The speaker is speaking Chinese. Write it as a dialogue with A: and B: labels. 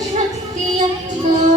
A: 是样的歌。